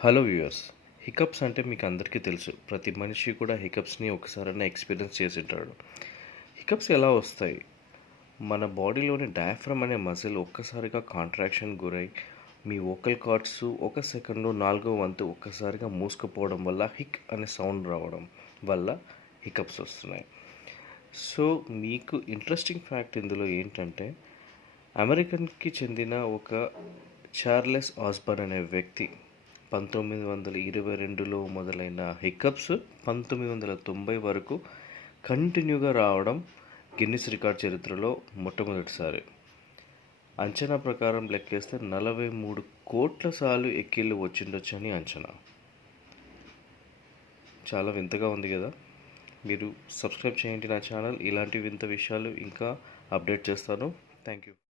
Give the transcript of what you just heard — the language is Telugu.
Hello viewers. హికప్స్ అంటే మీకు అందరికీ తెలుసు. ప్రతి మనిషి కూడా హికప్స్ని ఒకసారైనా ఎక్స్పీరియన్స్ చేసి ఉంటాడు. హికప్స్ ఎలా వస్తాయి? మన బాడీలోని డయాఫ్రమ్ అనే మజిల్ ఒక్కసారిగా కాంట్రాక్షన్ గురై మీ వోకల్ కార్డ్స్ ఒక సెకండ్లో 4వ వంతు ఒక్కసారిగా మూసుకుపోవడం వల్ల హిక్ అనే సౌండ్ రావడం వల్ల హికప్స్ వస్తున్నాయి. సో మీకు ఇంట్రెస్టింగ్ ఫ్యాక్ట్ ఇందులో ఏంటంటే, అమెరికన్కి చెందిన ఒక చార్లెస్ ఆస్బర్న్ అనే వ్యక్తి 1922లో మొదలైన హికప్స్ 1990 వరకు కంటిన్యూగా రావడం గిన్నిస్ రికార్డ్ చరిత్రలో మొట్టమొదటిసారి. అంచనా ప్రకారం లెక్కేస్తే 43 కోట్ల సార్లు ఎక్కిళ్ళు వచ్చిండొచ్చని అంచనా. చాలా వింతగా ఉంది కదా. మీరు సబ్స్క్రైబ్ చేయండి నా ఛానల్. ఇలాంటి వింత విషయాలు ఇంకా అప్డేట్ చేస్తాను. Thank you.